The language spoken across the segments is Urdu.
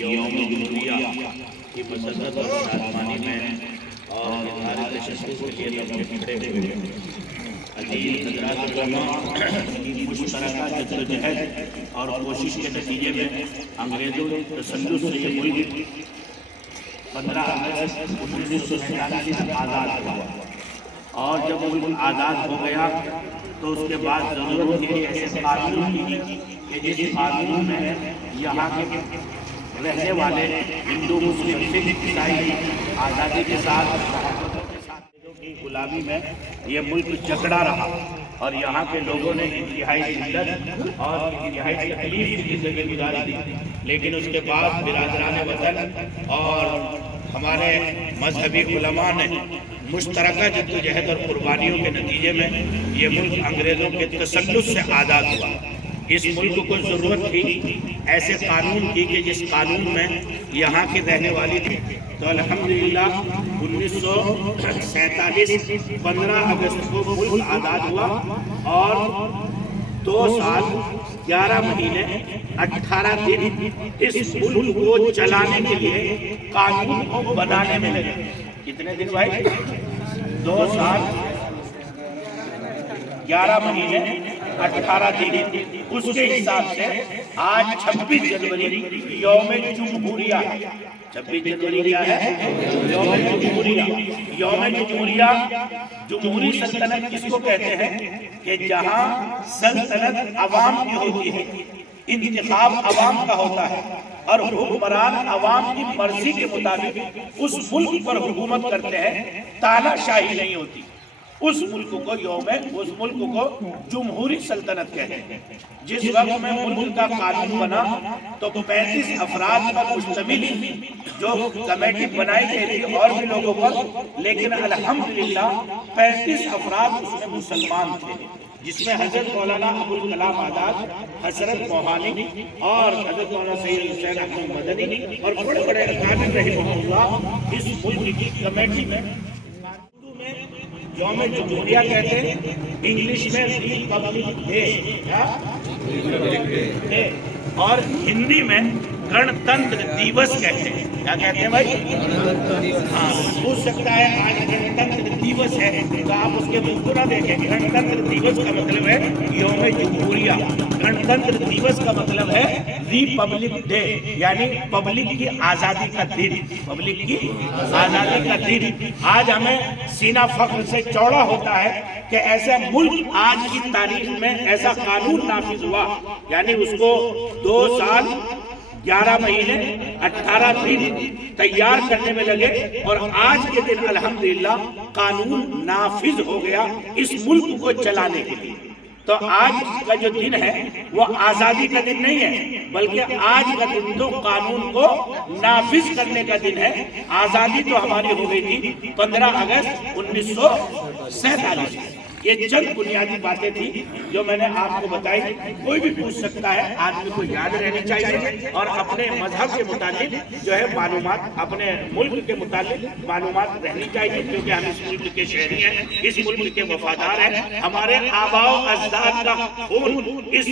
یوم جمہوریہ کی مسرت اور سازمانی میں اور اظہار تشدد کے لیے لوگ کھڑے ہوئے عزیز حضرات علماء کی مشترکہ جدوجہد اور کوشش کے نتیجے میں انگریزوں کے تسلط سے یہ ملک 15 اگست 1947 میں آزاد ہوا، اور جب ملک آزاد ہو گیا تو اس کے بعد ضرورت تھی ایسے قانون کی کہ جس قانون میں یہاں کے رہنے والے ہندو مسلم سکھ عیسائی آزادی کے ساتھ کی غلامی میں یہ ملک جکڑا رہا، اور یہاں کے لوگوں نے انتہائی ذلت اور انتہائی تکلیف کی زندگی گزاری دی، لیکن اس کے بعد برادران وطن اور ہمارے مذہبی علماء نے مشترکہ جدوجہد اور قربانیوں کے نتیجے میں یہ ملک انگریزوں کے تسلط سے آزاد ہوا۔ اس ملک کو ضرورت تھی ایسے قانون کی کہ جس قانون میں یہاں کی رہنے والی تھی، تو الحمدللہ 1947 15 اگست کو ملک آزاد ہوا، اور 2 سال 11 مہینے 18 دن اس ملک کو چلانے کے لیے قانون کو بنانے میں لگے۔ کتنے دن بھائی؟ 2 سال 11 مہینے 18 دن۔ اس کے حساب سے آج 26 جنوری یوم جمہوریہ ہے۔ 26 جنوری کیا ہے؟ یوم جمہوریہ۔ یوم جمہوریہ، جمہوری سلطنت کس کو کہتے ہیں؟ کہ جہاں سلطنت عوام کی ہوتی ہے، انتخاب عوام کا ہوتا ہے، اور حکمران عوام کی مرضی کے مطابق اس ملک پر حکومت کرتے ہیں، تانا شاہی نہیں ہوتی۔ اس ملک کو جمہوری سلطنت کہتے ہیں۔ جس وقت میں ملک کا قانون بنا تو 35 افراد پر مشتمل جو کمیٹی بنائی گئی تھی اور بھی لوگوں پر، لیکن الحمدللہ 35 افراد اس میں مسلمان تھے، جس میں حضرت مولانا ابوالکلام آزاد، حضرت موہانی اور حضرت مولانا سید حسین احمد مدنی اور بڑے بڑے اکابر رحمہ اللہ اس ملک کی کمیٹی میں۔ یوم جمہوریہ کہتے ہیں، انگلش میں ریپبلک ڈے، اور ہندی میں گنتنتر دیوس کہتے ہیں۔ کیا کہتے ہیں بھائی؟ ہاں، پوچھ سکتا ہے آج گنتنتر دیوس ہے تو آپ اس کے ملک نہ دیکھیں۔ گنتنتر دیوس کا مطلب ہے یوم جمہوریہ۔ گنتنتر دیوس کا مطلب ہے ریپبلک ڈے، یعنی پبلک کی آزادی کا دن۔ پبلک کی آزادی کا دن۔ آج ہمیں سینہ فخر سے چوڑا ہوتا ہے کہ ایسا ملک آج کی تاریخ میں ایسا قانون نافذ ہوا، یعنی اس کو 2 سال 11 مہینے 18 دن تیار کرنے میں لگے، اور آج کے دن الحمدللہ قانون نافذ ہو گیا اس ملک کو چلانے کے لیے۔ تو آج کا جو دن ہے وہ آزادی کا دن نہیں ہے، بلکہ آج کا دن تو قانون کو نافذ کرنے کا دن ہے۔ آزادی تو ہماری ہو گئی تھی 15 اگست 1947۔ یہ چند بنیادی باتیں تھی جو میں نے آپ کو بتائی۔ کوئی بھی پوچھ سکتا ہے، آدمی کو یاد رہنی چاہیے، اور اپنے مذہب کے متعلق جو ہے معلومات، اپنے ملک کے متعلق معلومات رہنی چاہیے، کیونکہ ہم اس ملک کے شہری ہیں، اس ملک کے وفادار ہیں۔ ہمارے آباء و اجداد کا خون اس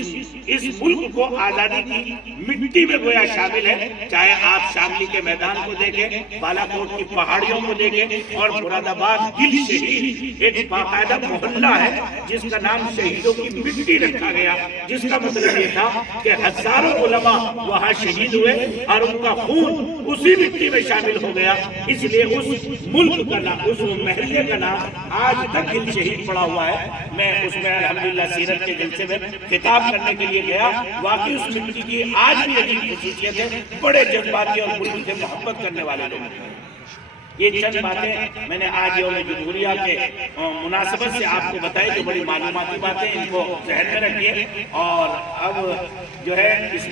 ملک کو آزادی کی مٹی میں گویا شامل ہے۔ چاہے آپ شاملی کے میدان کو دیکھیں، بالا کوٹ کی پہاڑیوں کو دیکھیں، اور مراد آباد گل شہید ایک باقاعدہ محلہ ہے جس کا نام شہیدوں کی مٹی رکھا گیا، جس کا مطلب یہ تھا کہ ہزاروں علماء وہاں شہید ہوئے اور ان کا خون اسی مٹی میں شامل ہو گیا۔ اس لیے اس ملک کا نام، اس محلے کا نام آج تک گل شہید پڑا ہوا ہے۔ میں اس میں الحمدللہ سیرت کے جلسے میں خطاب کرنے کے لیے گیا۔ واقعی اس مٹی کی آج بھی عجیب خصوصیت ہے، بڑے جذباتی اور ملک سے محبت کرنے والے لوگ ہیں۔ یہ چند باتیں میں نے آج یوم جمہوریہ کے مناسبت سے آپ کو بتائی، جو بڑی معلوماتی باتیں، ان کو ذہن میں رکھیے۔ اور اب جو ہے جس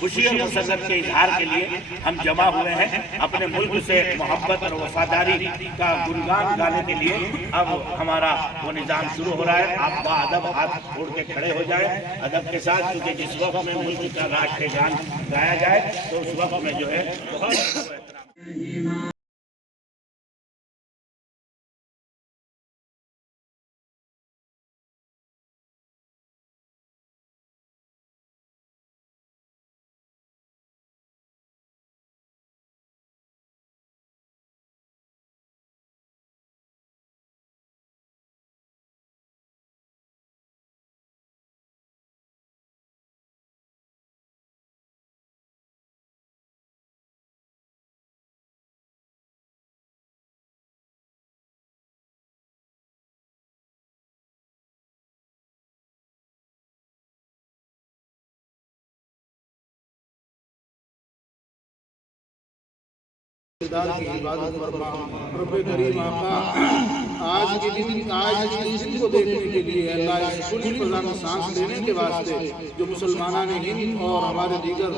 خوشی اور مسرت کے اظہار کے لیے ہم جمع ہوئے ہیں، اپنے ملک سے محبت اور وفاداری کا گنگان گانے کے لیے اب ہمارا وہ نظام شروع ہو رہا ہے۔ آپ باادب ہاتھ چھوڑ کے کھڑے ہو جائیں ادب کے ساتھ، کیونکہ جس وقت میں ملک کا راشٹریہ گان گایا جائے تو اس وقت میں جو ہے بہت دار کی عبادت فرما رب کریم آقا آج کے دن کو دیکھنے کے لیے اللہ اس کھلی فضا میں سانس لینے کے واسطے جو مسلمانان ہند اور ہمارے دیگر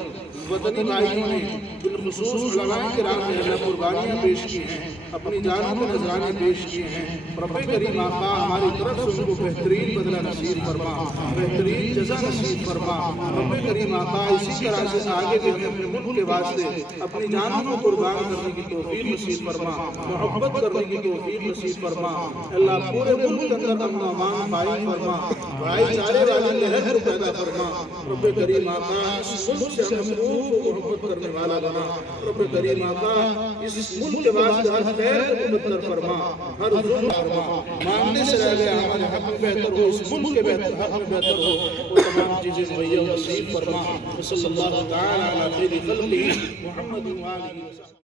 وطنی بھائیوں نے بالخصوص علماء کرام نے اللہ قربانیاں پیش کی ہیں، اپنی جانوں کے نذرانے پیش کیے ہیں، رب کریم آقا ہماری طرف سے ان کو بہترین بدلہ نصیب فرما، بہترین جزا نصیب فرما۔ رب کریم آقا اسی طرح سے آگے بھی ہمیں اپنے ملک کے واسطے اپنی جانوں کو قربان کرنے کی توفیق نصیب فرما، محبت کرنے کی توفیق نصیب فرما۔ اللہ پورے ملک کے اندر امن و امان قائم فرما، بھائی چارے والی لہر کو پیدا فرما۔ رب کریم آقا اس ملک سے ہم کو محبت کرنے والا بنا۔ رب کریم آقا اس ملک کے واسطے ہر خیر کو مقدر فرما، ہر ظلم فرما، مانگنے سے رہ گیا ہمارے حق میں بہتر ہو، اس ملک کے حق میں بہتر ہو، وہ تمام چیزیں مہیا و نصیب فرما۔ صلی اللہ تعالی علی خیر خلقہ محمد و آلہ وسلم۔